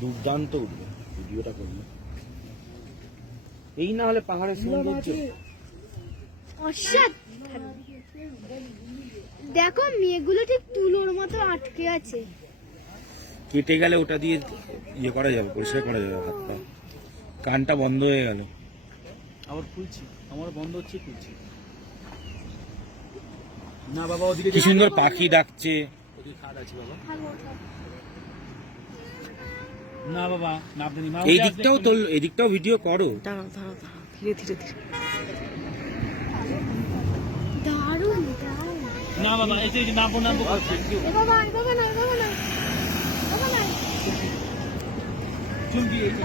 দুর্দান্ত উঠবে ভিডিওটা করলে। এই না হলে পাহাড়ের সৌন্দর্য। অসাধারণ। দেখো মেয়েগুলো ঠিক তুলোর মতো আটকে আছে। কেটে গেলে ওটা দিয়ে ইয়ে করা যাবে, পরিষ্কার করা যাবে হাত পা। কানটা বন্ধ হয়ে গেল, আবার খুলছি, আমার বন্ধ হচ্ছে, খুলছি না বাবা। ওদিকে কি সুন্দর পাখি ডাকছে। ওদিকে খাদ আছে বাবা। না বাবা নাবনি। এই দিকটাও তো, এই দিকটাও ভিডিও করো। দাঁড়াও দাঁড়াও দাঁড়াও, ধীরে ধীরে ধীরে। দারুণ দারুণ। না বাবা এই যে নামবো নামবো করছি। এ বাবা এ বাবা না এ বাবা না বাবা না। চুমকি এই যে